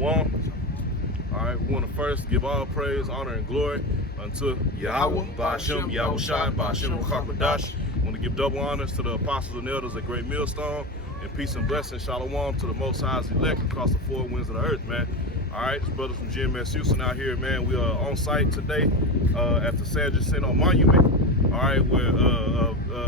Shalom. All right, we want to first give all praise, honor, and glory unto Yahweh, Ba'ashem, Yahushai, Ba'ashem, Ruach. Want to give double honors to the apostles and elders at Great Millstone, and peace and blessings, shalom, to the Most High's elect across the four winds of the earth, man. All right, this brothers from GMS Houston out here, man. We are on site today at the San Jacinto Monument, all right, where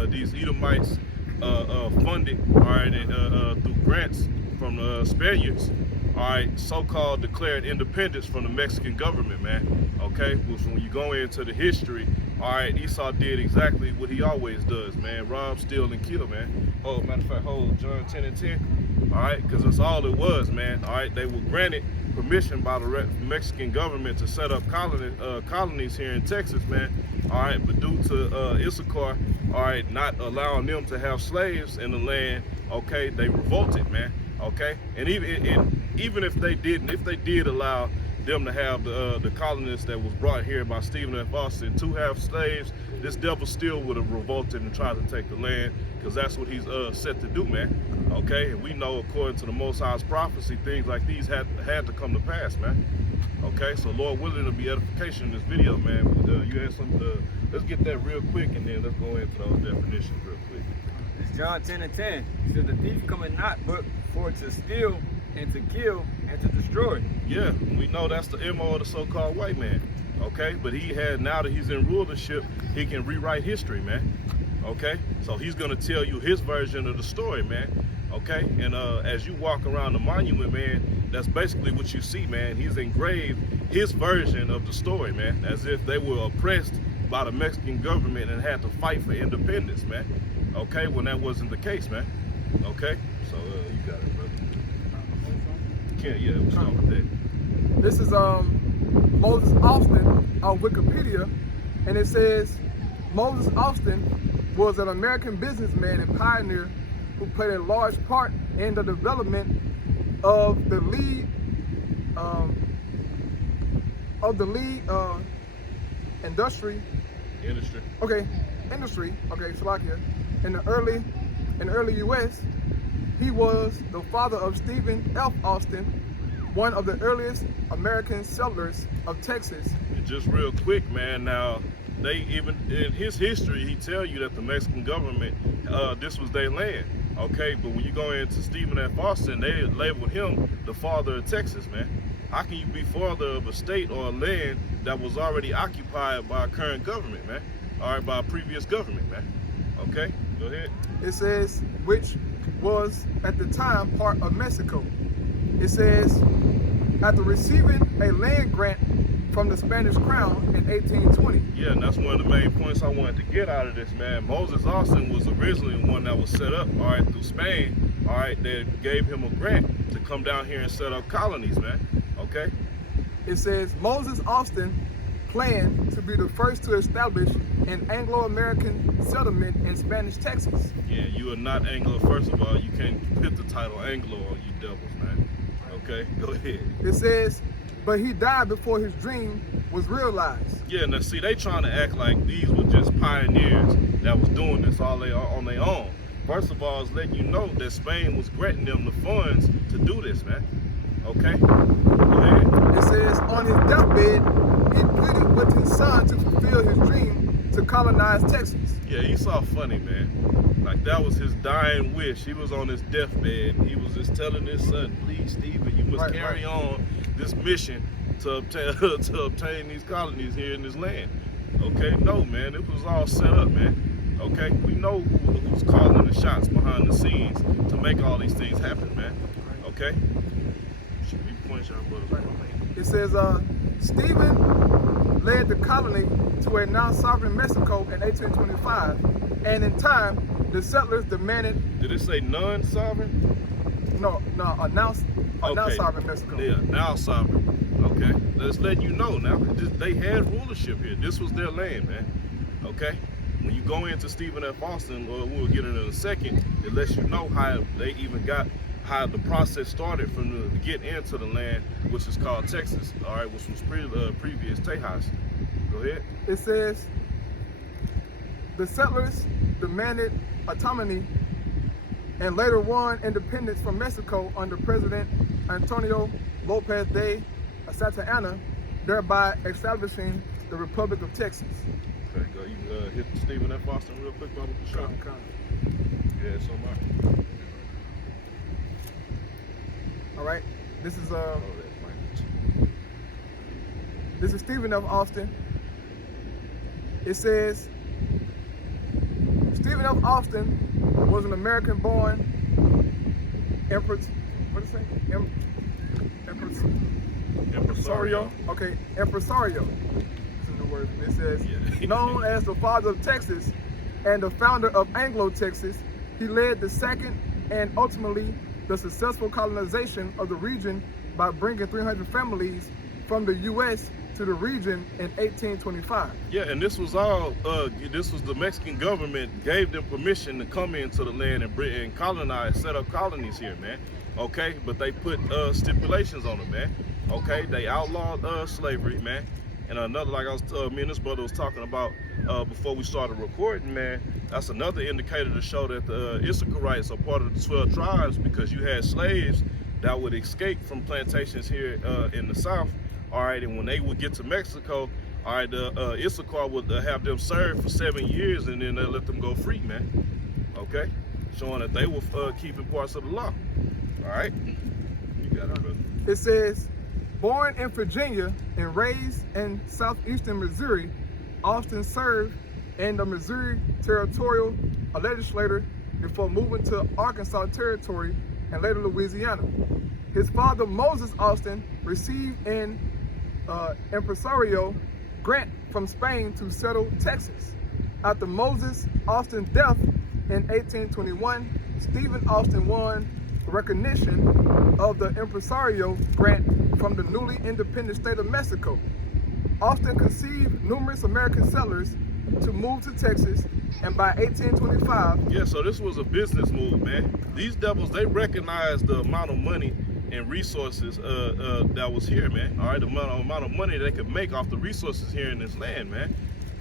these Edomites funded, all right, and, through grants from the Spaniards, all right, so-called declared independence from the Mexican government, man. Okay, which when you go into the history, all right, Esau did exactly what he always does, man. Rob, steal, and kill, man. Oh, matter of fact, hold John 10 and 10, all right, because that's all it was, man. All right, they were granted permission by the Mexican government to set up colonies here in Texas, man. All right, but due to Issachar, all right, not allowing them to have slaves in the land, okay, they revolted, man. Okay, and even if they did allow them to have the colonists that was brought here by Stephen F. Austin to have slaves, this devil still would have revolted and tried to take the land, because that's what he's set to do, man. Okay, and we know according to the Most High's prophecy, things like these had to come to pass, man. Okay, so Lord willing, it'll be edification in this video, man. You had some. Let's get that real quick, and then let's go into those definitions real quick. It's John 10 and 10. It says, the thief cometh not but for to steal and to kill and to destroy. Yeah, we know that's the MO of the so-called white man. Okay, but now that he's in rulership, he can rewrite history, man. Okay, so he's gonna tell you his version of the story, man. Okay, and as you walk around the monument, man, that's basically what you see, man. He's engraved his version of the story, man, as if they were oppressed by the Mexican government and had to fight for independence, man. Okay, when that wasn't the case, man. Okay, so you got it, brother. Yeah, we'll start with that. This is Moses Austin on Wikipedia, and it says Moses Austin was an American businessman and pioneer who played a large part in the development of the lead industry. Slovakia. In the early U.S., he was the father of Stephen F. Austin, one of the earliest American settlers of Texas. And just real quick, man, now, they even, in his history, he tell you that the Mexican government, this was their land, okay? But when you go into Stephen F. Austin, they labeled him the father of Texas, man. How can you be father of a state or a land that was already occupied by a current government, man? All right, by a previous government, man. Okay, go ahead. It says, which was at the time part of Mexico. It says, after receiving a land grant from the Spanish crown in 1820. Yeah, and that's one of the main points I wanted to get out of this, man. Moses Austin was originally one that was set up, all right, through Spain, all right, that gave him a grant to come down here and set up colonies, man. Okay. It says Moses Austin planned to be the first to establish an Anglo-American settlement in Spanish Texas. Yeah, you are not Anglo. First of all, you can't put the title Anglo on you devils, man. Okay, go ahead. It says, but he died before his dream was realized. Yeah, now see, they trying to act like these were just pioneers that was doing this all on their own. First of all, it's letting you know that Spain was granting them the funds to do this, man. Okay, go ahead. It says, on his deathbed, he pleaded with his son to fulfill his dream to colonize Texas. Yeah, Esau funny, man. Like, that was his dying wish. He was on his deathbed. He was just telling his son, please, Stephen, you must carry on this mission to obtain these colonies here in this land. Okay, no, man, it was all set up, man. Okay, we know who's calling the shots behind the scenes to make all these things happen, man. Okay? Should we point y'all brothers? It says, Stephen led the colony to a now-sovereign Mexico in 1825, and in time, the settlers demanded... Did it say non-sovereign? No, a now-sovereign Mexico. Yeah, now-sovereign. Okay, let's let you know now. They had rulership here. This was their land, man. Okay? When you go into Stephen F. Austin, or we'll get it in a second, it lets you know how they even got, how the process started from to get into the land, which is called Texas, all right, which was previous Tejas. Go ahead. It says, the settlers demanded autonomy and later won independence from Mexico under President Antonio Lopez de Santa Anna, thereby establishing the Republic of Texas. Okay, go. You hit Stephen F. Austin real quick, Bubba. Sure. Yeah, it's on my. All right. This is Oh, that's mine. This is Stephen F. Austin. It says, Stephen F. Austin was an American-born empress. What did it say? Empresario. Okay, empresario. It's a new word. It says, Yeah. known as the father of Texas and the founder of Anglo-Texas, he led the second and ultimately the successful colonization of the region by bringing 300 families from the U.S. to the region in 1825. Yeah, and this was all. This was the Mexican government gave them permission to come into the land and Britain colonize, set up colonies here, man. Okay, but they put stipulations on it, man. Okay, they outlawed slavery, man. And another, like I was, me and this brother was talking about before we started recording, man. That's another indicator to show that the Issacharites are part of the 12 tribes, because you had slaves that would escape from plantations here in the South. All right, and when they would get to Mexico, all right, the Issachar would have them serve for 7 years, and then they let them go free, man. Okay, showing that they were keeping parts of the law. All right, you got it, brother. It says, born in Virginia and raised in southeastern Missouri, Austin served in the Missouri Territorial Legislature before moving to Arkansas Territory and later Louisiana. His father, Moses Austin, received an impresario grant from Spain to settle Texas. After Moses Austin's death in 1821, Stephen Austin won recognition of the impresario grant from the newly independent state of Mexico. Austin conceived numerous American settlers to move to Texas, and by 1825... Yeah, so this was a business move, man. These devils, they recognized the amount of money and resources that was here, man. All right, the amount of money they could make off the resources here in this land, man.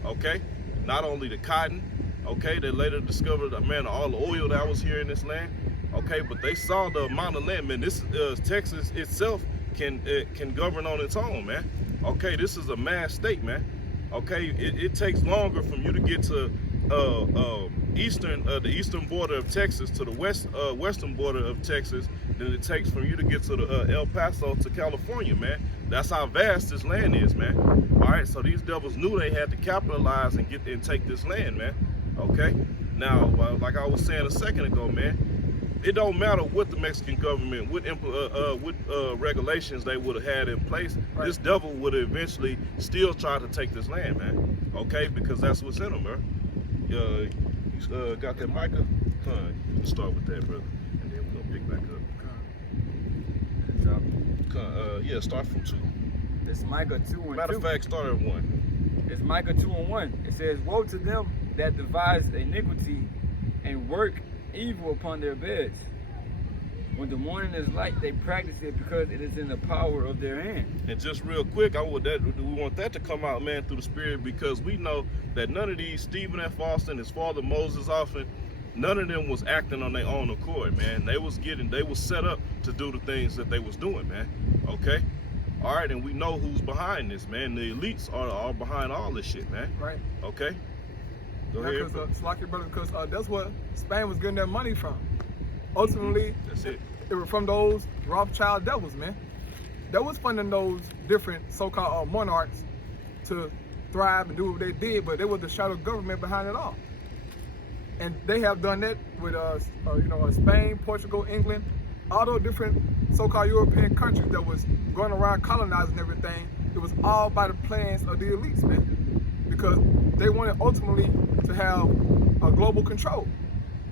Okay, not only the cotton, okay, they later discovered, man, all the oil that was here in this land. Okay, but they saw the amount of land, man. This Texas itself can govern on its own, man. Okay, this is a mass state, man. Okay, it takes longer from you to get to the eastern border of Texas to the western border of Texas than it takes from you to get to the El Paso to California, man. That's how vast this land is, man. All right, so these devils knew they had to capitalize and take this land, man. Okay, now like I was saying a second ago, man, it don't matter what the Mexican government, what regulations they would have had in place. Right. This devil would have eventually still tried to take this land, man. Okay, because that's what's in them, bro. You got that Micah? Come on, you can start with that, brother, and then we're gonna pick back up. Yeah, start from 2. It's Micah 2 and Matter 2. of fact, start at 1. It's Micah 2 and 1. It says, woe to them that devise iniquity and work evil upon their beds. When the morning is light, they practice it because it is in the power of their hand. And just real quick, we want that to come out, man, through the Spirit, because we know that none of these, Stephen F. Austin, his father Moses Austin, none of them was acting on their own accord, man. They was set up to do the things that they was doing, man. Okay? All right, and we know who's behind this, man. The elites are behind all this shit, man. Right. Okay? Go ahead. Because that's what Spain was getting their money from. Ultimately, that's it. It was from those Rothschild devils, man. That was funding those different so-called monarchs to thrive and do what they did, but they were the shadow government behind it all. And they have done that with Spain, Portugal, England, all those different so-called European countries that was going around colonizing everything. It was all by the plans of the elites, man, because they wanted ultimately to have a global control,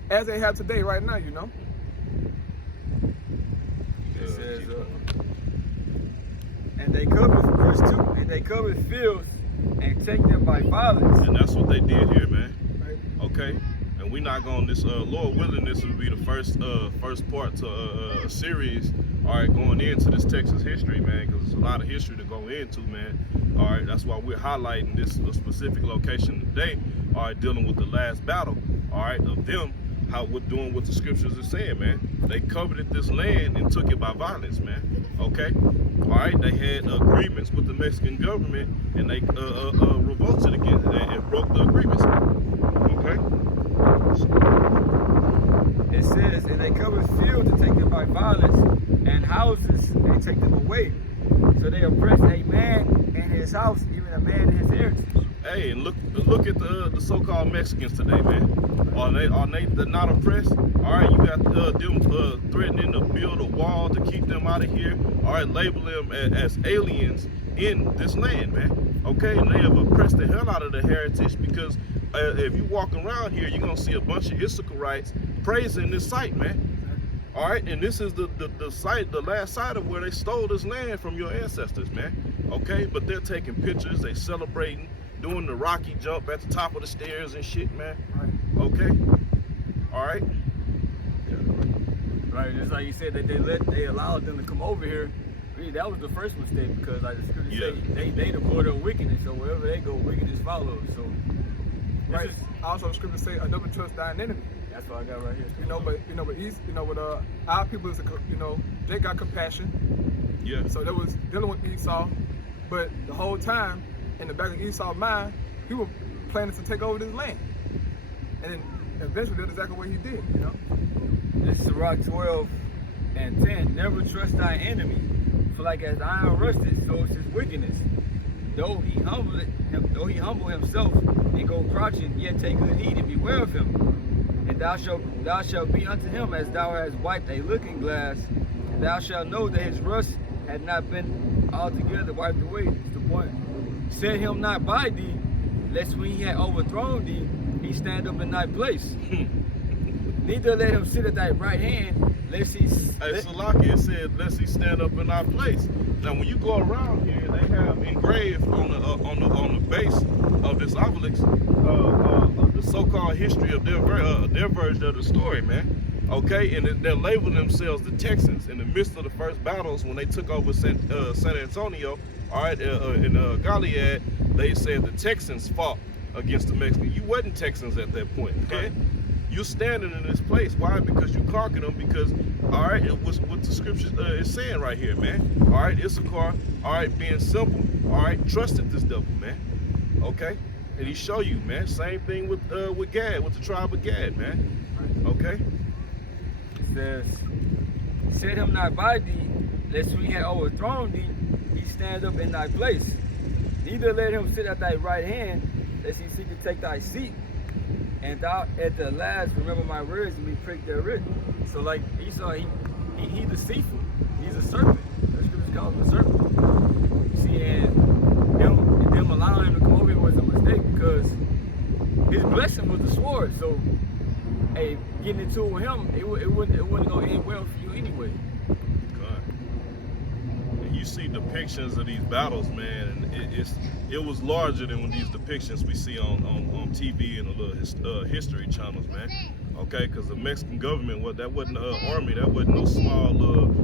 as they have today, right now, you know. It says, and they covered, verse 2, and they covered fields and take them by violence. And that's what they did here, man. Right. Okay. And we're not going this, Lord willing, this will be the first part to a series, all right, going into this Texas history, man, because there's a lot of history to go into, man. All right, that's why we're highlighting this specific location today, all right, dealing with the last battle, all right, of them doing what the scriptures are saying, man. They coveted this land and took it by violence, man. Okay, all right. They had agreements with the Mexican government, and they revolted against and broke the agreements. Okay. It says, and they covered fields to take them by violence, and houses and take them away. So they oppressed a man and his house, even a man and his heritage. Hey, and look at the so-called Mexicans today, man. Are they not oppressed? All right, you got them threatening to build a wall to keep them out of here. All right, label them as aliens in this land, man. Okay, and they have oppressed the hell out of the heritage because if you walk around here, you're gonna see a bunch of Issacharites praising this site, man. All right, and this is the site, the last site of where they stole this land from your ancestors, man. Okay, but they're taking pictures, they celebrating, doing the Rocky jump at the top of the stairs and shit, man. Okay, all right. Right, just like you said that they allowed them to come over here. Really, that was the first mistake because like the scripture say they the border of wickedness, so wherever they go, wickedness follows. So Right. Also, the scriptures say, "Never trust thine enemy." that's what I got right here. With our people is, they got compassion. Yeah. So they was dealing with Esau, but the whole time, in the back of Esau's mind, he was planning to take over this land. And then eventually, that's exactly what he did. This is Sirach 12:10. Never trust thy enemy, for like as iron rusted, so is his wickedness. Though he humble himself and go crouching, yet take good heed and beware of him. And thou shalt be unto him as thou hast wiped a looking glass, and thou shalt know that his rust had not been altogether wiped away. That's the point. Set him not by thee, lest when he had overthrown thee, he stand up in thy place. Neither let him sit at thy right hand, lest he. Hey, Salaki, it said, lest he stand up in our place. Now, when you go around here, they have engraved on the base of this obelisk the so-called history of their version of the story, man. Okay, and they're labeling themselves the Texans in the midst of the first battles when they took over San Antonio. All right, in Goliad, they said the Texans fought against the Mexicans. You wasn't Texans at that point, okay? You're standing in this place. Why? Because you conquered them. Because, all right, it was what the scripture is saying right here, man. All right, Issachar, all right, being simple, all right, trusted this devil, man. Okay, and he show you, man. Same thing with Gad, with the tribe of Gad, man. Okay. It says, set him not by thee, lest we had overthrown thee, he stand up in thy place. Neither let him sit at thy right hand, lest he seek to take thy seat. And thou at the last remember my words and be pricked therewith. So like Esau, he deceitful. He's a serpent. The scriptures call him a serpent. You see, and them allowing him to come over here was a mistake because his blessing was the sword. So hey, getting into it with him, it wasn't gonna end well for you anyway. You see depictions of these battles, man, and it was larger than these depictions we see on TV and the little history channels, man. Okay, because the Mexican government, that wasn't an army, that wasn't no small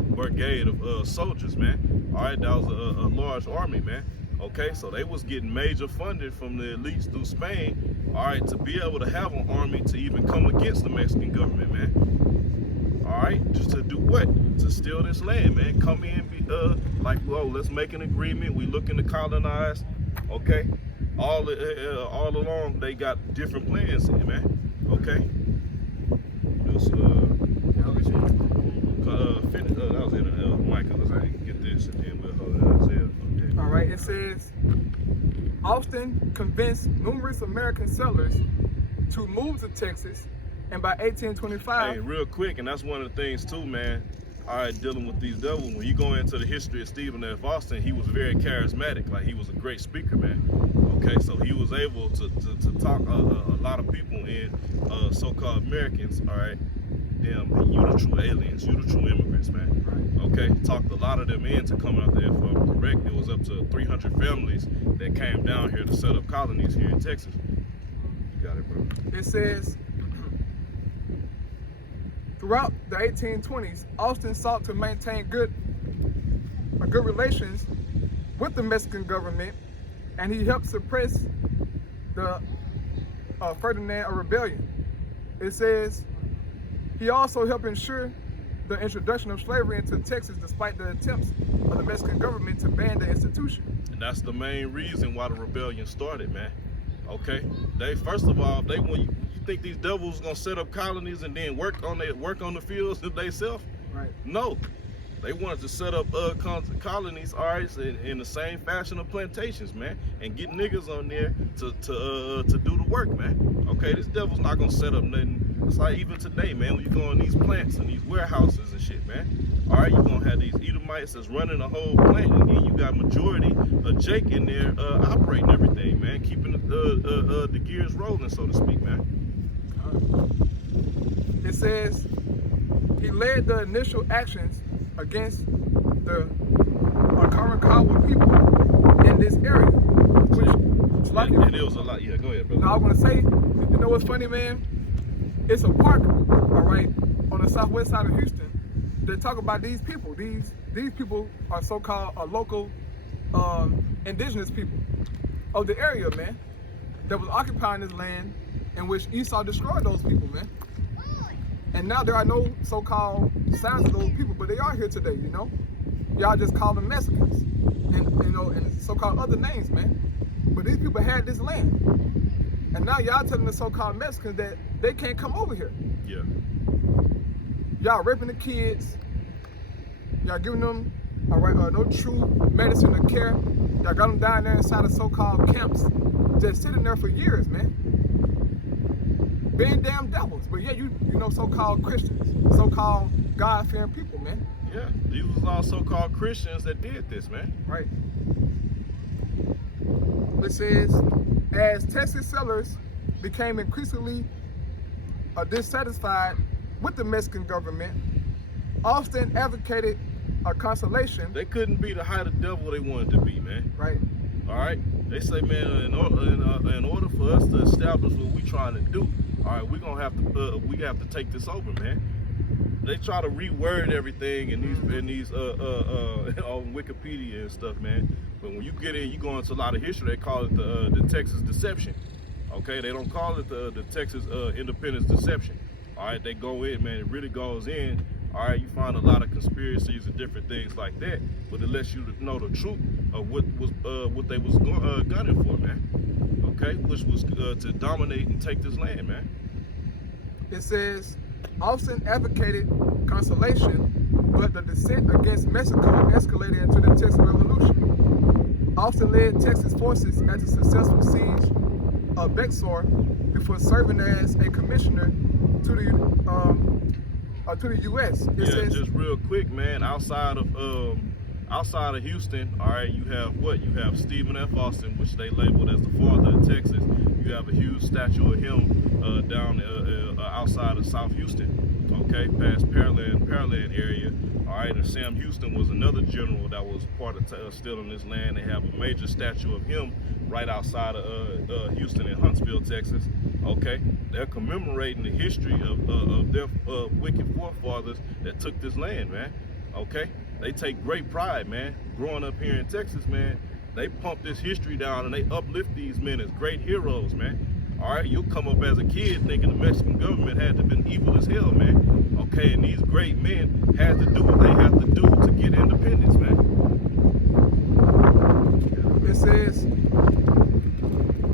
brigade of soldiers, man. All right, that was a large army, man. Okay, so they was getting major funded from the elites through Spain, all right, to be able to have an army to even come against the Mexican government, man. All right, just to do what? To steal this land, man. Come in, like, whoa, let's make an agreement. We looking to colonize, okay? All along, they got different plans here, man. Okay. Just that was it. Michael, let's get this, and then we'll hold it. Okay. All right. It says, Austin convinced numerous American settlers to move to Texas, and by 1825. Hey, real quick, and that's one of the things too, man. All right, dealing with these devils. When you go into the history of Stephen F. Austin, he was very charismatic. Like, he was a great speaker, man. Okay, so he was able to talk a lot of people in so-called Americans. All right, them, you the true aliens, you the true immigrants, man. Okay, talked a lot of them into coming out there. If I'm correct, it was up to 300 families that came down here to set up colonies here in Texas. You got it, bro. It says, throughout the 1820s, Austin sought to maintain good relations with the Mexican government, and he helped suppress the Ferdinand rebellion. It says, He also helped ensure the introduction of slavery into Texas despite the attempts of the Mexican government to ban the institution. And that's the main reason why the rebellion started, man. Okay, they first of all, you think these devils gonna set up colonies and then work on the fields themselves? Right. No, they wanted to set up colonies, all right, in the same fashion of plantations, man, and get niggas on there to do the work, man. Okay, this devil's not gonna set up nothing. It's like even today, man, when you go in these plants and these warehouses and shit, man. All right, you're gonna have these Edomites that's running the whole plant, and then you got majority of Jake in there operating everything, man, keeping the gears rolling, so to speak, man. It says he led the initial actions against the Karankawa people in this area, which like and it was a lot. Yeah, go ahead, brother. Now I want to say, you know what's funny, man? It's a park, all right, on the southwest side of Houston. They talk about these people. These people are so-called local indigenous people of the area, man, that was occupying this land in which Esau destroyed those people, man. And now there are no so-called signs of those people, but they are here today, you know. Y'all just call them Mexicans, and you know, and so-called other names, man. But these people had this land, and now y'all telling the so-called Mexicans that they can't come over here. Yeah. Y'all raping the kids. Y'all giving them, all right, no true medicine or care. Y'all got them down there inside of so-called camps, just sitting there for years, man. Being damn devils, but yeah, you know, so-called Christians, so-called God-fearing people, man. Yeah, these was all so-called Christians that did this, man. Right. It says, as Texas settlers became increasingly dissatisfied with the Mexican government, Austin advocated a consolation. They couldn't be the height of devil they wanted to be, man. Right. All right. They say, man, in order for us to establish what we trying to do, all right, we have to take this over, man. They try to reword everything in these on Wikipedia and stuff, man. But when you get in, you go into a lot of history. They call it the Texas Deception. Okay, they don't call it the Texas Independence Deception. All right, they go in, man. It really goes in. All right, you find a lot of conspiracies and different things like that, but it lets you know the truth of what they was gunning for, man. Okay, which was to dominate and take this land, man. It says, Austin advocated consolation, but the dissent against Mexico escalated into the Texas Revolution. Austin led Texas forces at the successful siege of Bexar before serving as a commissioner to the U.S. It says, just real quick, man. Outside of Houston, all right, you have Stephen F. Austin, which they labeled as the father of Texas. You have a huge statue of him down outside of South Houston, okay, past Pearland area. All right, and Sam Houston was another general that was part of stealing this land. They have a major statue of him right outside of Houston in Huntsville, Texas. Okay, they're commemorating the history of their wicked forefathers that took this land, man. Okay, they take great pride, man. Growing up here in Texas, man, they pump this history down and they uplift these men as great heroes, man. All right, you'll come up as a kid thinking the Mexican government had to have been evil as hell, man. Okay, and these great men had to do what they have to do to get independence, man. It says,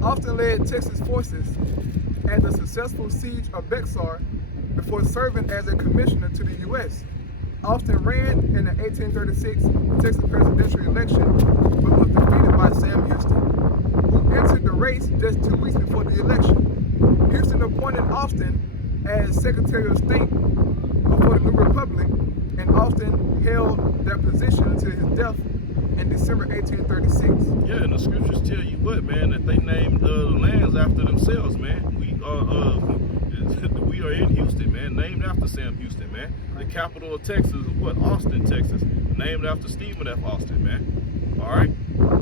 Austin led Texas forces at the successful siege of Bexar before serving as a commissioner to the U.S. Austin ran in the 1836 Texas presidential election, but was defeated by Sam Houston, who entered the race just 2 weeks before the election. Houston appointed Austin as Secretary of State before the new republic, and Austin held that position until his death in December 1836. Yeah, and the scriptures tell you what, man, that they named the lands after themselves, man. We are in Houston, man, named after Sam Houston, man. The capital of Texas is what? Austin, Texas, named after Stephen F. Austin, man. All right,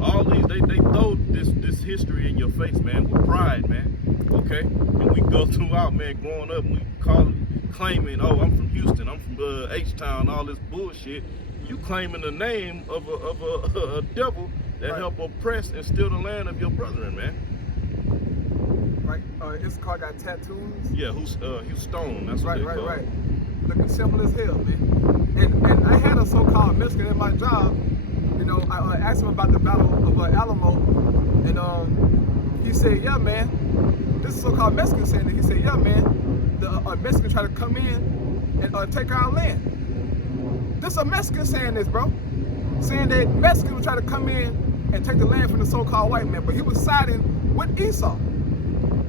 all these they throw this history in your face, man, with pride, man. Okay, and we go throughout, man, growing up, we claiming, oh, I'm from Houston, I'm from H-Town, all this bullshit. You claiming the name of a devil that helped oppress and steal the land of your brethren, man. Right. like Issachar got tattoos. Yeah, he was stoned. That's what Right, they right, call right. it. Looking simple as hell, man. And I had a so-called Mexican at my job. You know, I asked him about the Battle of Alamo, and he said, "Yeah, man." This is so-called Mexican saying that. He said, "Yeah, man. The Mexican tried to come in and take our land." This a Mexican saying this, bro. Saying that Mexicans would try to come in and take the land from the so-called white man, but he was siding with Esau.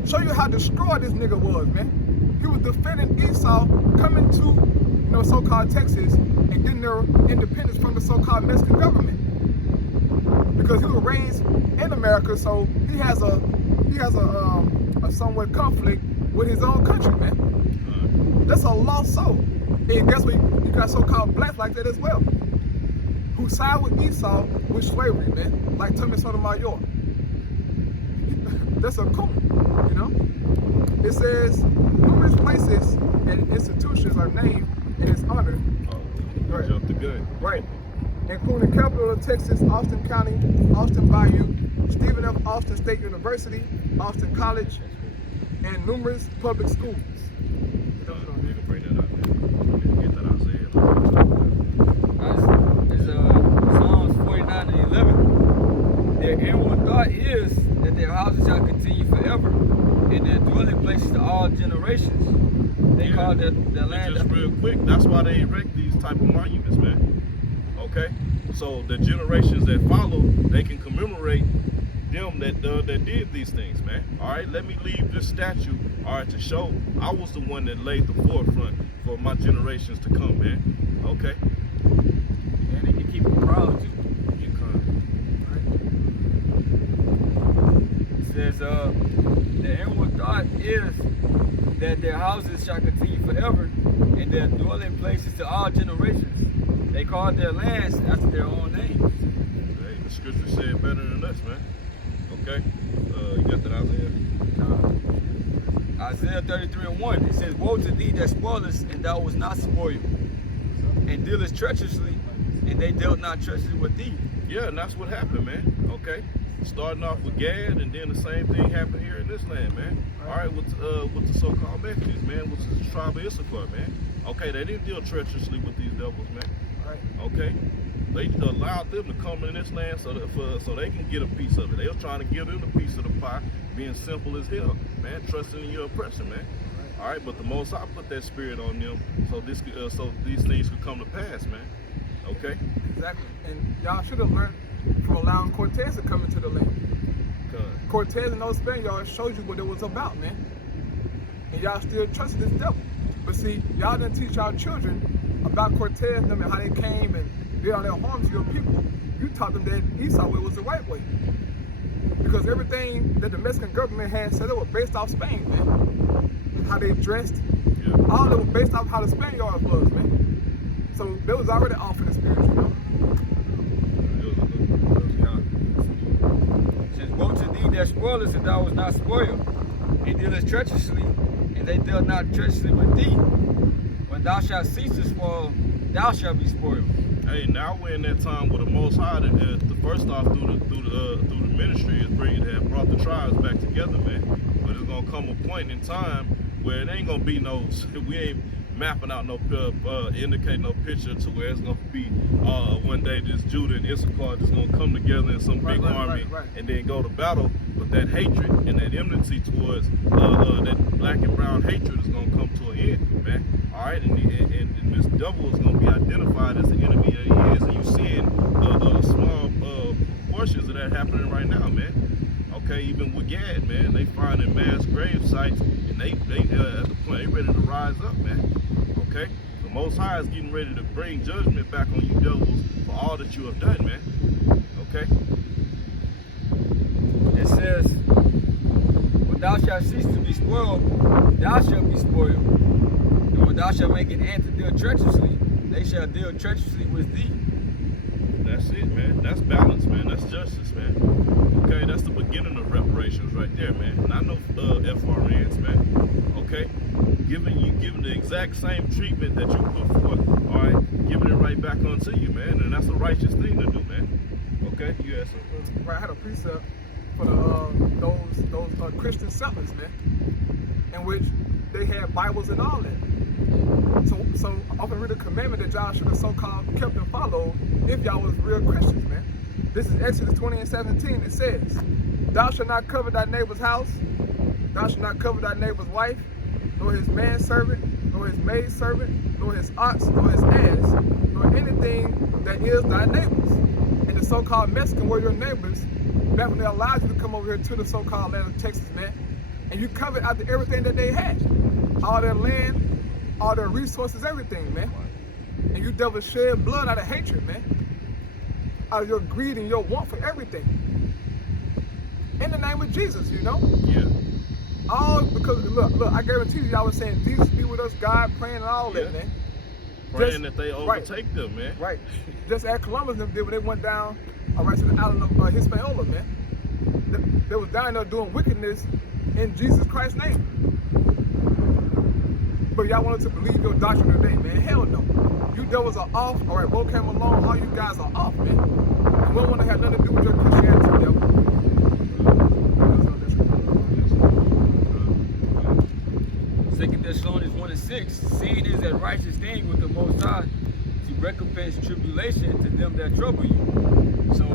Show you how destroyed this nigga was, man. He was defending Esau coming to, you know, so-called Texas and getting their independence from the so-called Mexican government. Because he was raised in America, so he has a somewhat conflict with his own country, man. That's a lost soul. And guess what? You got so-called blacks like that as well, who side with Esau with slavery, man, like Thomas Sotomayor. That's a cool, you know? It says numerous places and institutions are named in his honor. Right. Jumped the gun. Right. Including the capital of Texas, Austin County, Austin Bayou, Stephen F. Austin State University, Austin College, and numerous public schools. You can bring that up, man. Get that Isaiah. It's Psalms 49 and 11. Their inward thought is that their houses shall continue forever, and their dwelling places to all generations. They call the land. Just real quick, that's why they erect these type of monuments, man. Okay, so the generations that follow, they can commemorate them that did these things, man. All right, let me leave this statue, all right, to show I was the one that laid the forefront for my generations to come, man. Okay. And they can keep it proud too. You can. It says, the inward thought is that their houses shall continue forever, and their dwelling places to all generations. They call their lands after their own names. Hey, the scripture said better than us, man. Okay. You got that Isaiah? Isaiah 33 and 1. It says, "Woe to thee that spoilest, and thou wast not spoiled, and dealest treacherously, and they dealt not treacherously with thee." Yeah, and that's what happened, man. Okay. Starting off with Gad, and then the same thing happened here in this land, man. All right, with the so-called Mexicans, man, which is the tribe of Issachar, man. Okay, they didn't deal treacherously with these devils, man. Right. Okay, they allowed them to come in this land so they can get a piece of it. They were trying to give them a piece of the pie, being simple as hell, man, trusting in your oppression, man. All right, but the Most High put that spirit on them, so these things could come to pass, man. Okay. Exactly. And y'all should have learned from allowing Cortez to come into the land. Cortez and those Spaniards showed you what it was about, man. And y'all still trusted this devil. But see, y'all didn't teach our children about Cortez and them and how they came and did all their harm to your people. You taught them that Esau way was the right way. Because everything that the Mexican government had said it was based off Spain, man. How they dressed, all of it was based off how the Spaniards was, man. So they was already off in the spiritual, you know? It says, "Woe to thee that spoilest, and thou was not spoiled, and dealest treacherously, and they dealt not treacherously with thee. When thou shalt cease to spoil, thou shalt be spoiled." Hey, now we're in that time where the Most High, the first off through the ministry, have brought the tribes back together, man. But it's gonna come a point in time where it ain't gonna be we ain't mapping out indicating no picture to where it's gonna be one day this Judah and Issachar just gonna come together in some big army and then go to battle. But that hatred and that enmity towards that black and brown hatred is gonna come to an end, man. All right, and this devil is gonna be identified as the enemy that he is, and you seeing small portions of that happening right now, man. Okay, even with Gad, man, they finding mass grave sites, and they at the point they ready to rise up, man. Okay, the Most High is getting ready to bring judgment back on you devils for all that you have done, man. Okay. It says, "When thou shalt cease to be spoiled, thou shalt be spoiled. And when thou shalt make an ant to deal treacherously, they shall deal treacherously with thee." That's it, man. That's balance, man. That's justice, man. Okay, that's the beginning of reparations right there, man. Not no FRNs, man. Okay, giving the exact same treatment that you put forth. All right, giving it right back onto you, man. And that's a righteous thing to do, man. Okay, you had something. Right, I had a precept for those Christian settlers, man, in which they had Bibles and all that. So I'm gonna read a commandment that y'all should have so-called kept and followed if y'all was real Christians, man. This is Exodus 20:17. It says, "Thou shalt not covet thy neighbor's house. Thou shalt not covet thy neighbor's wife, nor his manservant, nor his maidservant, nor his ox, nor his ass, nor anything that is thy neighbor's." In the so-called Mexican were your neighbors, back when they allowed you to come over here to the so-called land of Texas, man, and you covered after everything that they had, all their land, all their resources, everything, man. And you devil shed blood out of hatred, man, out of your greed and your want for everything. In the name of Jesus, you know? Yeah. All because, look, I guarantee you, y'all was saying, Jesus be with us, God, praying and all that, man. Praying that they overtake them, man. Right. Just as Columbus did when they went down, all right, to the island of Hispaniola, man. They was down there doing wickedness in Jesus Christ's name. But y'all wanted to believe your doctrine today, man. Hell no. You devils are off. All right, Bo came along. All you guys are off, man. And we don't want to have nothing to do with your Christianity, devil. 2 Thessalonians 1:6, seeing is a righteous thing with the Most High to recompense tribulation to them that trouble you. So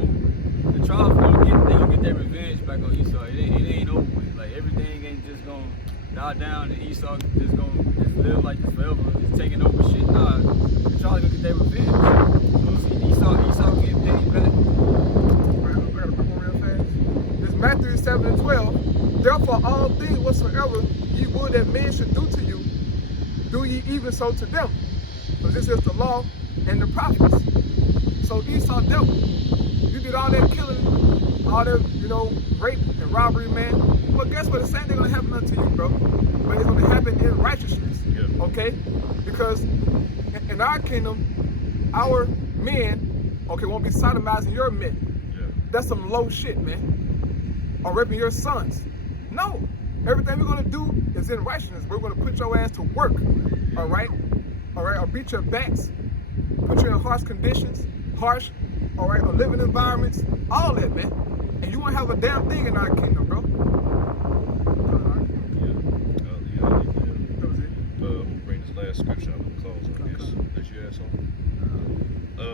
the trials gonna get their revenge back on Esau. It ain't over with. Like everything ain't just gonna die down and Esau just gonna live like forever, just taking over shit. Nah, the trials gonna get their revenge. So see, Esau getting paid back. Right, I got a couple real fast. It's Matthew 7:12. Therefore, all things whatsoever ye would that men should do to you, do ye even so to them. For this is the law and the prophets. So Esau, devil, you did all that killing, all that, rape and robbery, man. Well, guess what? The same thing gonna happen unto you, bro. But it's gonna happen in righteousness. Yeah. Okay? Because in our kingdom, our men, won't be sodomizing your men. Yeah. That's some low shit, man. Or raping your sons. No. Everything we're gonna do is in righteousness. We're gonna put your ass to work. All right? Or beat your backs, put you in harsh conditions, or living environments, all that, man. And you won't have a damn thing in our kingdom, bro. That was it. We'll bring this last scripture up and close on this. Unless you had something.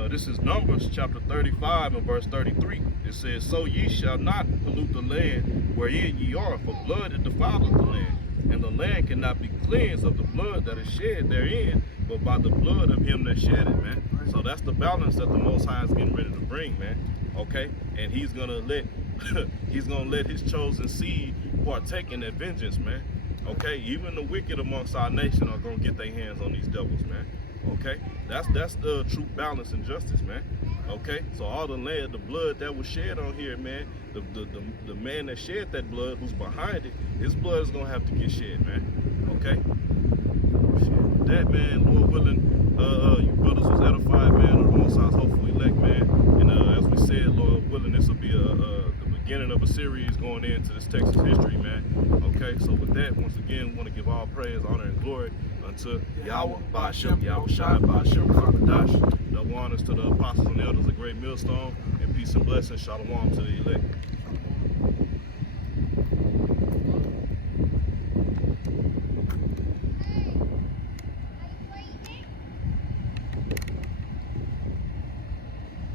This is Numbers chapter 35 and verse 33. It says, "So ye shall not pollute the land wherein ye are, for blood it defileth the land. And the land cannot be cleansed of the blood that is shed therein, but by the blood of him that shed it," man. So that's the balance that the Most High is getting ready to bring, man. Okay? And he's gonna let his chosen seed partake in that vengeance, man. Okay? Even the wicked amongst our nation are gonna get their hands on these devils, man. Okay? That's the true balance and justice, man. Okay? So all the land, the blood that was shed on here, man, the man that shed that blood, who's behind it, his blood is gonna have to get shed, man. Okay? Shit. That, man, Lord willing, you brothers was edified, man, on the Most High's hopeful elect, man. And as we said, Lord willing, this will be the beginning of a series going into this Texas history, man. Okay, so with that, once again, we want to give all praise, honor, and glory unto Yahweh, Ba'ashem, Yahweh Shai, Ba'ashem, Kakadash. Double honors to the apostles and elders of Great Millstone, and peace and blessings, shalom to the elect.